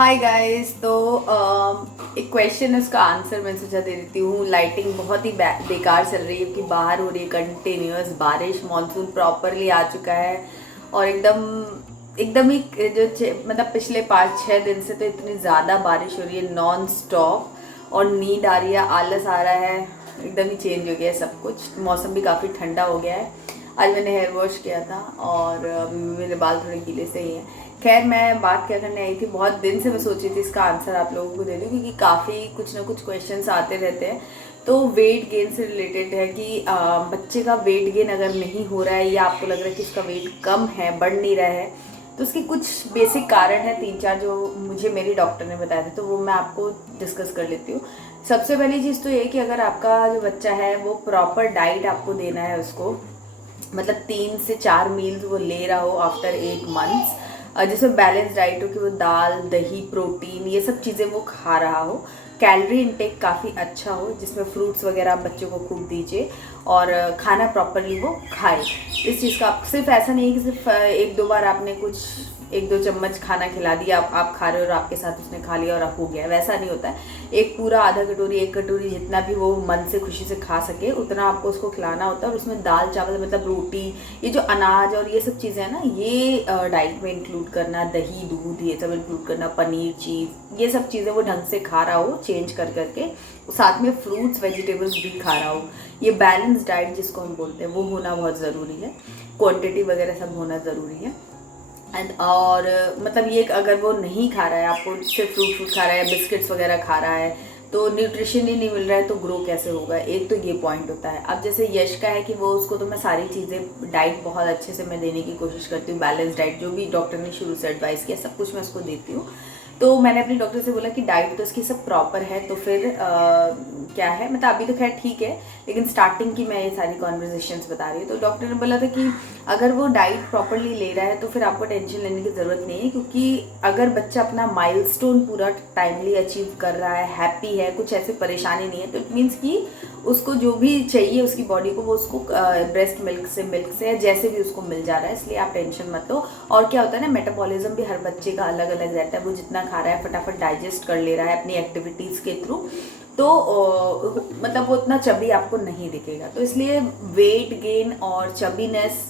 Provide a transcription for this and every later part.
Hi guys. तो एक question है, उसका आंसर मैं सोचा दे देती हूँ। लाइटिंग बहुत ही बेकार चल रही है कि बाहर हो रही है कंटिन्यूअस बारिश। मॉनसून प्रॉपरली आ चुका है और एकदम एकदम ही मतलब पिछले 5-6 दिन से तो इतनी ज़्यादा बारिश हो रही है नॉन स्टॉप। और नींद आ रही है, आलस आ रहा है, एकदम ही चेंज हो गया है सब कुछ। मौसम भी काफ़ी ठंडा हो गया है। आज मैंने हेयर वॉश किया था और मेरे बाल थोड़े गीले से ही हैं। खैर, मैं बात क्या करने आई थी, बहुत दिन से मैं सोची थी इसका आंसर आप लोगों को दे दूँ, क्योंकि काफ़ी कुछ ना कुछ क्वेश्चंस आते रहते हैं। तो वेट गेन से रिलेटेड है कि बच्चे का वेट गेन अगर नहीं हो रहा है या आपको लग रहा है कि उसका वेट कम है, बढ़ नहीं रहा है, तो उसके कुछ बेसिक कारण है 3-4 जो मुझे मेरी डॉक्टर ने बताया था। तो वो मैं आपको डिस्कस कर लेती हूँ। सबसे पहली चीज़ तो ये कि अगर आपका जो बच्चा है वो प्रॉपर डाइट आपको देना है उसको, मतलब 3 से 4 मील्स वो ले रहा हो आफ्टर 8 मंथ्स, जिसमें बैलेंस डाइट हो कि वो दाल दही प्रोटीन ये सब चीज़ें वो खा रहा हो। कैलोरी इनटेक काफ़ी अच्छा हो, जिसमें फ्रूट्स वगैरह आप बच्चों को खूब दीजिए और खाना प्रॉपरली वो खाए। इस चीज़ का आप सिर्फ ऐसा नहीं है कि सिर्फ 1-2 बार आपने कुछ 1-2 चम्मच खाना खिला दिया, आप खा रहे हो और आपके साथ उसने खा लिया और अब हो गया, वैसा नहीं होता है। एक पूरा आधा कटोरी 1 कटोरी जितना भी वो मन से खुशी से खा सके उतना आपको उसको खिलाना होता है। और उसमें दाल चावल मतलब रोटी, ये जो अनाज और ये सब चीज़ें हैं ना, ये डाइट में इंक्लूड करना, दही दूध ये सब इंक्लूड करना, पनीर चीज़, ये सब चीज़ें वो ढंग से खा रहा हो चेंज कर करके, साथ में फ्रूट्स वेजिटेबल्स भी खा रहा हो। ये बैलेंस डाइट जिसको हम बोलते हैं वो होना बहुत ज़रूरी है। क्वांटिटी वगैरह सब होना ज़रूरी है। और मतलब ये अगर वो नहीं खा रहा है, आपको सिर्फ फ्रूट खा रहा है, बिस्किट्स वगैरह खा रहा है, तो न्यूट्रिशन ही नहीं मिल रहा है तो ग्रो कैसे होगा। एक तो ये पॉइंट होता है। अब जैसे यश का है कि वो उसको तो मैं सारी चीज़ें डाइट बहुत अच्छे से मैं देने की कोशिश करती हूँ। बैलेंस डाइट जो भी डॉक्टर ने शुरू से एडवाइस किया सब कुछ मैं उसको देती हूँ। तो मैंने अपने डॉक्टर से बोला कि डाइट तो उसकी सब प्रॉपर है, तो फिर क्या है, मतलब अभी तो खैर ठीक है, लेकिन स्टार्टिंग की मैं ये सारी कॉन्वर्जेशंस बता रही हूँ। तो डॉक्टर ने बोला था कि अगर वो डाइट प्रॉपरली ले रहा है तो फिर आपको टेंशन लेने की ज़रूरत नहीं है, क्योंकि अगर बच्चा अपना माइलस्टोन पूरा टाइमली अचीव कर रहा है, हैप्पी है, कुछ ऐसे परेशानी नहीं है, तो इट मीन्स कि उसको जो भी चाहिए उसकी बॉडी को वो उसको ब्रेस्ट मिल्क से या जैसे भी उसको मिल जा रहा है, इसलिए आप टेंशन मत लो। और क्या होता है ना, मेटाबॉलिज्म भी हर बच्चे का अलग अलग रहता है। वो जितना खा रहा है फटाफट डाइजेस्ट कर ले रहा है अपनी एक्टिविटीज़ के थ्रू, तो मतलब वो उतना चबी आपको नहीं दिखेगा। तो इसलिए वेट गेन और चबीनेस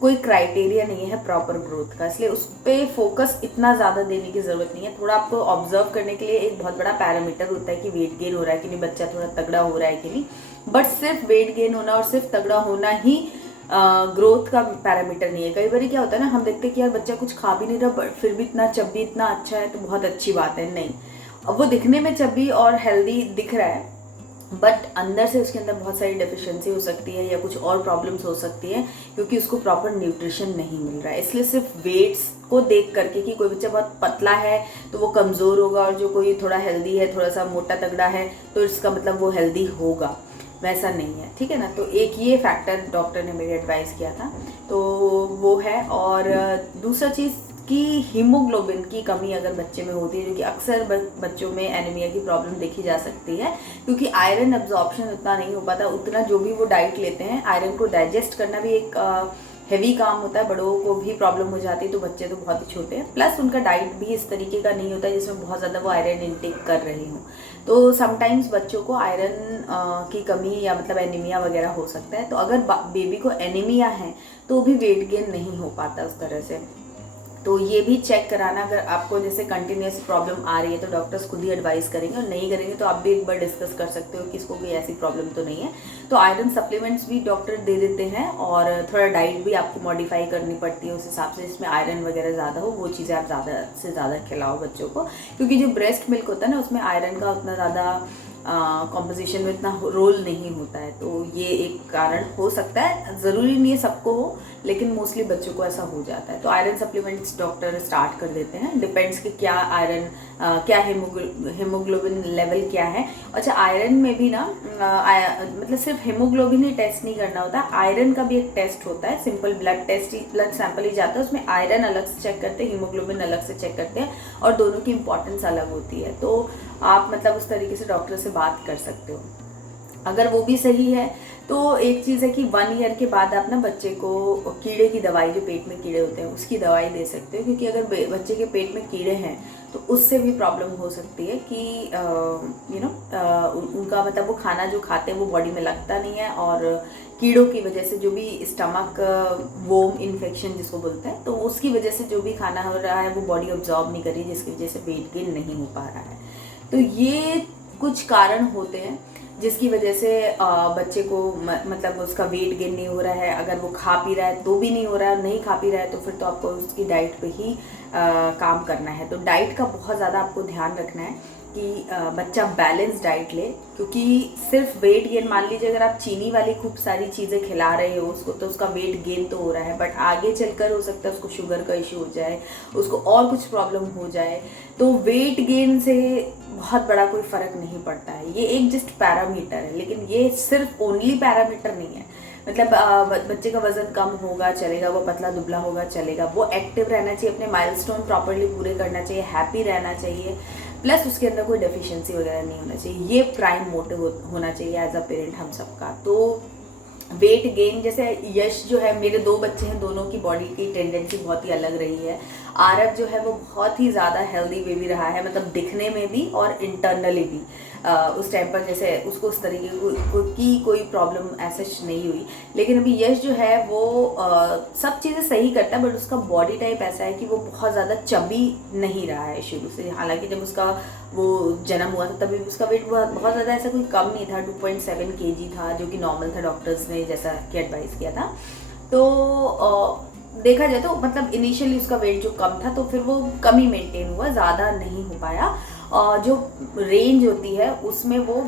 कोई क्राइटेरिया नहीं है प्रॉपर ग्रोथ का, इसलिए उस पर फोकस इतना ज़्यादा देने की ज़रूरत नहीं है। थोड़ा आपको ऑब्जर्व करने के लिए एक बहुत बड़ा पैरामीटर होता है कि वेट गेन हो रहा है कि नहीं, बच्चा थोड़ा तगड़ा हो रहा है कि नहीं। बट सिर्फ वेट गेन होना और सिर्फ तगड़ा होना ही ग्रोथ का पैरामीटर नहीं है। कई बार क्या होता है ना, हम देखते हैं कि यार बच्चा कुछ खा भी नहीं रहा बट फिर भी इतना चब्बी इतना अच्छा है, तो बहुत अच्छी बात है। नहीं, अब वो दिखने में चब्बी और हेल्दी दिख रहा है बट अंदर से उसके अंदर बहुत सारी डेफिशिएंसी हो सकती है या कुछ और प्रॉब्लम्स हो सकती है, क्योंकि उसको प्रॉपर न्यूट्रिशन नहीं मिल रहा है। इसलिए सिर्फ वेट्स को देख करके कि कोई बच्चा बहुत पतला है तो वो कमज़ोर होगा और जो कोई थोड़ा हेल्दी है, थोड़ा सा मोटा तगड़ा है, तो इसका मतलब वो हेल्दी होगा, वैसा नहीं है। ठीक है ना। तो एक ये फैक्टर डॉक्टर ने मेरी एडवाइस किया था, तो वो है। और दूसरा चीज़ कि हीमोग्लोबिन की कमी अगर बच्चे में होती है, जो कि अक्सर बच्चों में एनीमिया की प्रॉब्लम देखी जा सकती है, क्योंकि आयरन एब्जॉर्प्शन उतना नहीं हो पाता। उतना जो भी वो डाइट लेते हैं, आयरन को डाइजेस्ट करना भी एक हैवी काम होता है। बड़ों को भी प्रॉब्लम हो जाती है, तो बच्चे तो बहुत ही छोटे हैं, प्लस उनका डाइट भी इस तरीके का नहीं होता है जिसमें बहुत ज़्यादा वो आयरन इनटेक कर रहे हों। तो समटाइम्स बच्चों को आयरन की कमी या मतलब एनीमिया वगैरह हो सकता है। तो अगर बेबी को एनीमिया है तो भी वेट गेन नहीं हो पाता उस तरह से। तो ये भी चेक कराना, अगर आपको जैसे कंटिन्यूस प्रॉब्लम आ रही है तो डॉक्टर्स खुद ही एडवाइस करेंगे, और नहीं करेंगे तो आप भी एक बार डिस्कस कर सकते हो कि इसको कोई ऐसी प्रॉब्लम तो नहीं है। तो आयरन सप्लीमेंट्स भी डॉक्टर दे देते हैं, और थोड़ा डाइट भी आपको मॉडिफाई करनी पड़ती है उस हिसाब से, जिसमें आयरन वगैरह ज़्यादा हो, वो चीज़ें आप ज़्यादा से ज़्यादा खिलाओ बच्चों को। क्योंकि जो ब्रेस्ट मिल्क होता है ना, उसमें आयरन का उतना ज़्यादा कॉम्पोजिशन में इतना रोल नहीं होता है। तो ये एक कारण हो सकता है, ज़रूरी नहीं है सबको हो, लेकिन मोस्टली बच्चों को ऐसा हो जाता है। तो आयरन सप्लीमेंट्स डॉक्टर स्टार्ट कर देते हैं, डिपेंड्स कि क्या आयरन क्या हीमोग्लोबिन लेवल क्या है। अच्छा, आयरन में भी ना मतलब सिर्फ हीमोग्लोबिन ही टेस्ट नहीं करना होता, आयरन का भी एक टेस्ट होता है। Simple blood test, blood sample ही जाता है, उसमें आयरन अलग से चेक करते हैं, हीमोग्लोबिन अलग से चेक करते हैं, और दोनों की इंपॉर्टेंस अलग होती है। तो आप मतलब उस तरीके से डॉक्टर से बात कर सकते हो। अगर वो भी सही है तो एक चीज़ है कि 1 ईयर के बाद आप ना बच्चे को कीड़े की दवाई, जो पेट में कीड़े होते हैं उसकी दवाई दे सकते हो। क्योंकि अगर बच्चे के पेट में कीड़े हैं तो उससे भी प्रॉब्लम हो सकती है कि उनका मतलब वो खाना जो खाते हैं वो बॉडी में लगता नहीं है, और कीड़ों की वजह से जो भी स्टमक वोम इन्फेक्शन जिसको बोलते हैं, तो उसकी वजह से जो भी खाना हो रहा है वो बॉडी ऑब्जॉर्ब नहीं कर रही, जिसकी वजह से वेट गेन नहीं हो पा रहा है। तो ये कुछ कारण होते हैं जिसकी वजह से बच्चे को मतलब उसका वेट गेन नहीं हो रहा है। अगर वो खा पी रहा है तो भी नहीं हो रहा है, नहीं खा पी रहा है तो फिर तो आपको उसकी डाइट पे ही काम करना है। तो डाइट का बहुत ज़्यादा आपको ध्यान रखना है कि बच्चा बैलेंस डाइट ले, क्योंकि सिर्फ वेट गेन, मान लीजिए अगर आप चीनी वाली खूब सारी चीज़ें खिला रहे हो उसको, तो उसका वेट गेन तो हो रहा है, बट आगे चलकर हो सकता है उसको शुगर का इशू हो जाए, उसको और कुछ प्रॉब्लम हो जाए। तो वेट गेन से बहुत बड़ा कोई फ़र्क नहीं पड़ता है, ये एक जस्ट पैरामीटर है, लेकिन ये सिर्फ ओनली पैरामीटर नहीं है। मतलब बच्चे का वजन कम होगा चलेगा, वो पतला दुबला होगा चलेगा, वो एक्टिव रहना चाहिए, अपने माइलस्टोन प्रॉपर्ली पूरे करना चाहिए, हैप्पी रहना चाहिए, प्लस उसके अंदर कोई डेफिशिएंसी वगैरह नहीं होना चाहिए। ये प्राइम मोटिव होना चाहिए एज अ पेरेंट हम सबका। तो वेट गेन, जैसे यश जो है, मेरे 2 बच्चे हैं, दोनों की बॉडी की टेंडेंसी बहुत ही अलग रही है। आरव जो है वो बहुत ही ज़्यादा हेल्दी बेबी रहा है, मतलब दिखने में भी और इंटरनली भी। उस टाइम पर जैसे उसको उस तरीके की कोई प्रॉब्लम ऐसा नहीं हुई। लेकिन अभी यश जो है वो सब चीज़ें सही करता है, बट उसका बॉडी टाइप ऐसा है कि वो बहुत ज़्यादा चबी नहीं रहा है शुरू से। हालांकि जब उसका वो जन्म हुआ था तभी उसका वेट बहुत ज़्यादा ऐसा कोई कम नहीं था, 2.7 kg था, जो कि नॉर्मल था, डॉक्टर्स ने जैसा कि एडवाइस किया था। तो देखा जाए तो मतलब इनिशियली उसका वेट जो कम था, तो फिर वो कम ही मेंटेन हुआ, ज़्यादा नहीं हो पाया। जो रेंज होती है उसमें वो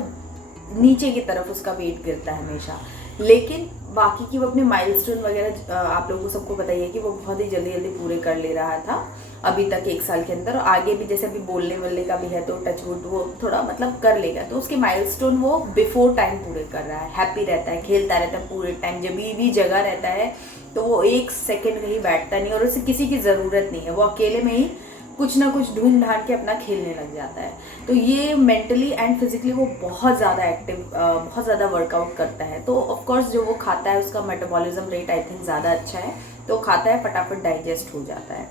नीचे की तरफ उसका वेट गिरता है हमेशा। लेकिन बाकी की वो अपने माइलस्टोन वगैरह आप लोगों को सबको बताइए कि वो बहुत ही जल्दी जल्दी पूरे कर ले रहा था अभी तक 1 साल के अंदर। आगे भी जैसे अभी बोलने वलने का भी है तो टचवुड वो थोड़ा मतलब कर लेगा। तो उसके माइलस्टोन वो बिफोर टाइम पूरे कर रहा है, हैप्पी रहता है, खेलता रहता है पूरे टाइम, जब भी जगह रहता है तो वो 1 सेकेंड कहीं बैठता नहीं, और उसे किसी की ज़रूरत नहीं है, वो अकेले में ही कुछ ना कुछ ढूंढ ढांड के अपना खेलने लग जाता है। तो ये मेंटली एंड फिजिकली वो बहुत ज़्यादा एक्टिव, बहुत ज़्यादा वर्कआउट करता है। तो ऑफकोर्स जो वो खाता है उसका मेटाबॉलिज्म रेट आई थिंक ज़्यादा अच्छा है, तो खाता है फटाफट डाइजेस्ट हो जाता है।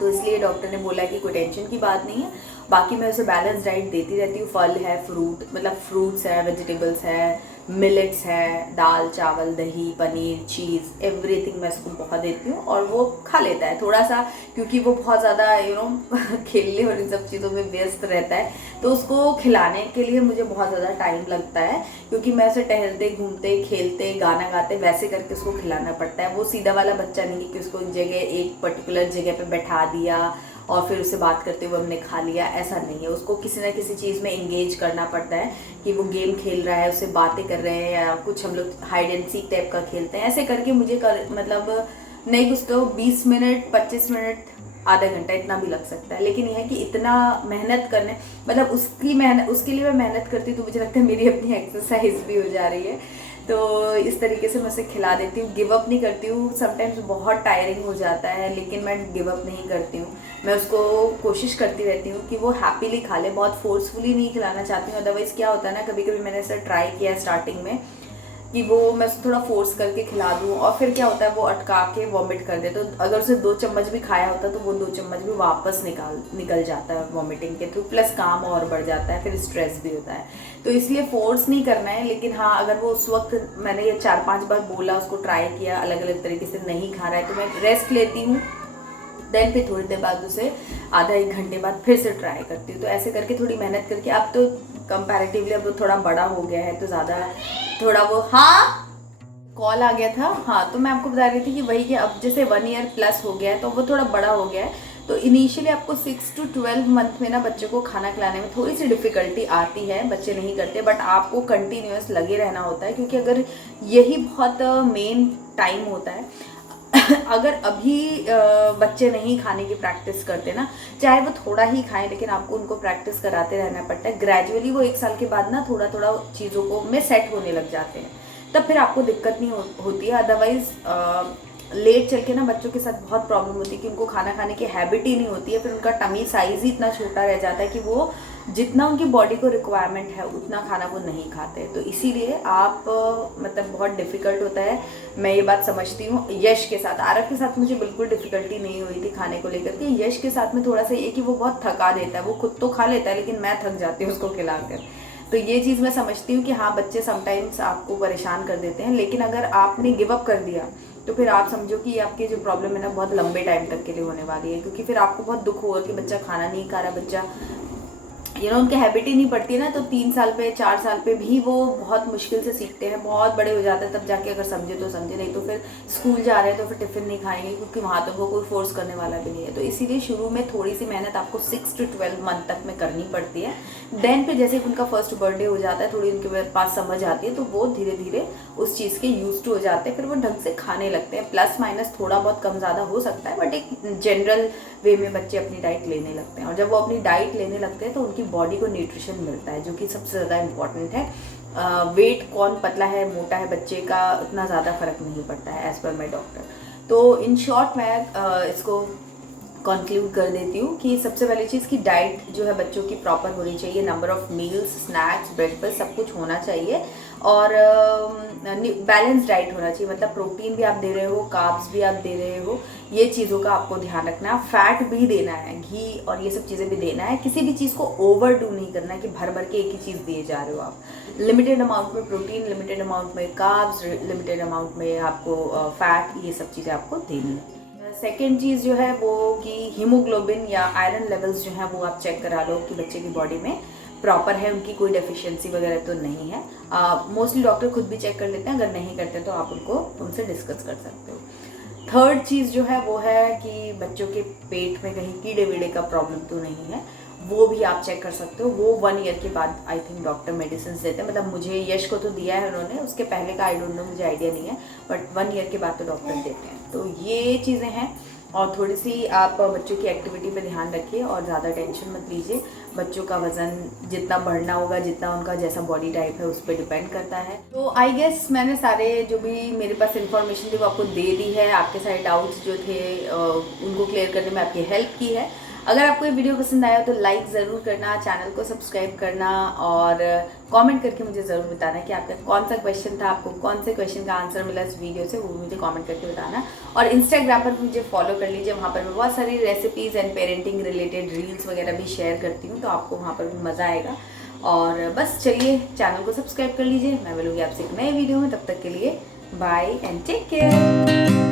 तो इसलिए डॉक्टर ने बोला कि कोई टेंशन की बात नहीं है। बाकी मैं उसे बैलेंस डाइट देती रहती हूँ, फल है, फ्रूट मतलब फ्रूट्स है, वेजिटेबल्स है, मिलेट्स है, दाल चावल दही पनीर चीज़ एवरीथिंग मैं उसको बहुत देती हूँ, और वो खा लेता है थोड़ा सा, क्योंकि वो बहुत ज़्यादा खेलने और इन सब चीज़ों में व्यस्त रहता है। तो उसको खिलाने के लिए मुझे बहुत ज़्यादा टाइम लगता है, क्योंकि मैं उसे टहलते घूमते खेलते गाना गाते वैसे करके उसको खिलाना पड़ता है। वो सीधा वाला बच्चा नहीं है कि उसको एक पर्टिकुलर जगह पे बैठा दिया और फिर उससे बात करते हुए हमने खा लिया, ऐसा नहीं है। उसको किसी ना किसी चीज़ में इंगेज करना पड़ता है, कि वो गेम खेल रहा है, उससे बातें कर रहे हैं, या कुछ हम लोग हाइड एंड सीक टाइप का खेलते हैं, ऐसे करके मुझे मतलब नहीं कुछ तो 20 मिनट 25 मिनट आधा घंटा इतना भी लग सकता है। लेकिन यह है कि इतना मेहनत करने मतलब उसके लिए मैं मेहनत करती हूँ, तो मुझे लगता है मेरी अपनी एक्सरसाइज भी हो जा रही है। तो इस तरीके से मैं उसे खिला देती हूँ, गिव अप नहीं करती हूँ। समटाइम्स बहुत टायरिंग हो जाता है, लेकिन मैं गिव अप नहीं करती हूँ। मैं उसको कोशिश करती रहती हूँ कि वो हैप्पीली खा ले, बहुत फोर्सफुली नहीं खिलाना चाहती हूँ। अदरवाइज़ क्या होता है ना, कभी कभी मैंने ऐसा ट्राई किया स्टार्टिंग में कि वो मैं उसको थोड़ा फोर्स करके खिला दूँ, और फिर क्या होता है वो अटका के वॉमिट कर दे। तो अगर उसे 2 चम्मच भी खाया होता तो वो 2 चम्मच भी वापस निकल जाता है वॉमिटिंग के थ्रू, प्लस काम और बढ़ जाता है, फिर स्ट्रेस भी होता है। तो इसलिए फोर्स नहीं करना है। लेकिन हाँ, अगर वो उस वक्त मैंने ये 4-5 बार बोला, उसको ट्राई किया, अलग अलग तरीके से नहीं खा रहा है, तो मैं रेस्ट लेती हूँ, देन फिर थोड़ी देर बाद उसे आधा 1 घंटे बाद फिर से ट्राई करती हूँ। तो ऐसे करके थोड़ी मेहनत करके, अब तो कंपैरेटिवली अब वो थोड़ा बड़ा हो गया है, तो ज़्यादा थोड़ा वो, हाँ कॉल आ गया था, हाँ तो मैं आपको बता रही थी कि वही कि अब जैसे 1 ईयर प्लस हो गया है तो वो थोड़ा बड़ा हो गया है। तो इनिशियली आपको 6 to 12 मंथ में ना बच्चे को खाना खिलाने में थोड़ी सी डिफ़िकल्टी आती है, बच्चे नहीं करते, बट आपको कंटिन्यूअस लगे रहना होता है, क्योंकि अगर यही बहुत मेन टाइम होता है। अगर अभी बच्चे नहीं खाने की प्रैक्टिस करते ना, चाहे वो थोड़ा ही खाएं, लेकिन आपको उनको प्रैक्टिस कराते रहना पड़ता है। ग्रेजुअली वो 1 साल के बाद ना थोड़ा थोड़ा चीज़ों को में सेट होने लग जाते हैं, तब फिर आपको दिक्कत नहीं होती है। अदरवाइज लेट चल के ना बच्चों के साथ बहुत प्रॉब्लम होती है कि उनको खाना खाने की हैबिट ही नहीं होती है, फिर उनका टमी साइज़ ही इतना छोटा रह जाता है कि वो जितना उनकी बॉडी को रिक्वायरमेंट है उतना खाना वो नहीं खाते। तो इसीलिए आप मतलब बहुत डिफ़िकल्ट होता है। मैं ये बात समझती हूँ। यश के साथ, आरव के साथ मुझे बिल्कुल डिफ़िकल्टी नहीं हुई थी खाने को लेकर के। यश के साथ में थोड़ा सा ये कि वो बहुत थका देता है, वो खुद तो खा लेता है लेकिन मैं थक जाती हूँ उसको खिलाकर। तो ये चीज़ मैं समझती हूँ कि हाँ, बच्चे समटाइम्स आपको परेशान कर देते हैं, लेकिन अगर आपने गिव अप कर दिया तो फिर आप समझो कि आपकी जो प्रॉब्लम है ना बहुत लंबे टाइम तक के लिए होने वाली है, क्योंकि फिर आपको बहुत दुख होगा कि बच्चा खाना नहीं खा रहा, बच्चा उनकी हैबिट ही नहीं पड़ती है ना। तो 3 साल पे 4 साल पे भी वो बहुत मुश्किल से सीखते हैं, बहुत बड़े हो जाते हैं तब जाके अगर समझे तो समझे, नहीं तो फिर स्कूल जा रहे हैं तो फिर टिफ़िन नहीं खाएंगे, क्योंकि वहाँ तो वो कोई फोर्स करने वाला भी नहीं है। तो इसीलिए शुरू में थोड़ी सी मेहनत आपको 6 to 12 मंथ तक में करनी पड़ती है। देन फिर जैसे उनका फर्स्ट बर्थडे हो जाता है, थोड़ी उनके पास समझ आती है, तो वो धीरे धीरे उस चीज़ के यूज टू हो जाते हैं, फिर वो ढंग से खाने लगते हैं। प्लस माइनस थोड़ा बहुत कम ज़्यादा हो सकता है, बट एक जनरल वे में बच्चे अपनी डाइट लेने लगते हैं। और जब वो अपनी डाइट लेने लगते हैं तो उनकी बॉडी को न्यूट्रिशन मिलता है, जो कि सबसे ज़्यादा इम्पॉर्टेंट है। वेट कौन पतला है मोटा है बच्चे का उतना ज़्यादा फर्क नहीं पड़ता है एज पर माई डॉक्टर। तो इन शॉर्ट मैं इसको कंक्लूड कर देती हूँ कि सबसे पहली चीज़ की डाइट जो है बच्चों की प्रॉपर होनी चाहिए। Number of meals, snacks, breakfast सब कुछ होना चाहिए, और बैलेंस डाइट होना चाहिए। मतलब प्रोटीन भी आप दे रहे हो, कार्ब्स भी आप दे रहे हो, ये चीज़ों का आपको ध्यान रखना है। फैट भी देना है, घी और ये सब चीज़ें भी देना है। किसी भी चीज़ को ओवर डू नहीं करना है कि भर भर के एक ही चीज़ दिए जा रहे हो आप। लिमिटेड अमाउंट में प्रोटीन, लिमिटेड अमाउंट में कार्ब्स, लिमिटेड अमाउंट में आपको फैट, ये सब चीज़ें आपको देनी है। सेकेंड चीज़ जो है वो कि हीमोग्लोबिन या आयरन लेवल्स जो हैं वो आप चेक करा लो कि बच्चे की बॉडी में प्रॉपर है, उनकी कोई डेफिशिएंसी वगैरह तो नहीं है। मोस्टली डॉक्टर खुद भी चेक कर लेते हैं, अगर नहीं करते तो आप उनसे डिस्कस कर सकते हो। थर्ड चीज़ जो है वो है कि बच्चों के पेट में कहीं कीड़े वीड़े का प्रॉब्लम तो नहीं है, वो भी आप चेक कर सकते हो। वो 1 ईयर के बाद आई थिंक डॉक्टर मेडिसिन देते हैं। मतलब मुझे यश को तो दिया है उन्होंने, उसके पहले का आई डोंट नो, मुझे आइडिया नहीं है, बट 1 ईयर के बाद तो डॉक्टर देते हैं। तो ये चीज़ें हैं। और थोड़ी सी आप बच्चों की एक्टिविटी पे ध्यान रखिए और ज़्यादा टेंशन मत लीजिए। बच्चों का वज़न जितना बढ़ना होगा, जितना उनका जैसा बॉडी टाइप है उस पर डिपेंड करता है। तो आई गेस मैंने सारे जो भी मेरे पास इन्फॉर्मेशन थी वो आपको दे दी है। आपके सारे डाउट्स जो थे उनको क्लियर करने में आपकी हेल्प की है। अगर आपको ये वीडियो पसंद आया तो लाइक ज़रूर करना, चैनल को सब्सक्राइब करना, और कमेंट करके मुझे ज़रूर बताना कि आपका कौन सा क्वेश्चन था, आपको कौन से क्वेश्चन का आंसर मिला इस वीडियो से, वो मुझे कमेंट करके बताना। और इंस्टाग्राम पर मुझे फॉलो कर लीजिए, वहाँ पर मैं बहुत सारी recipes and parenting related reels वगैरह भी शेयर करती हूँ, तो आपको वहाँ पर भी मज़ा आएगा। और बस चलिए, चैनल को सब्सक्राइब कर लीजिए। मैं मिलूँगी आपसे एक नए वीडियो में, तब तक के लिए बाय एंड टेक केयर।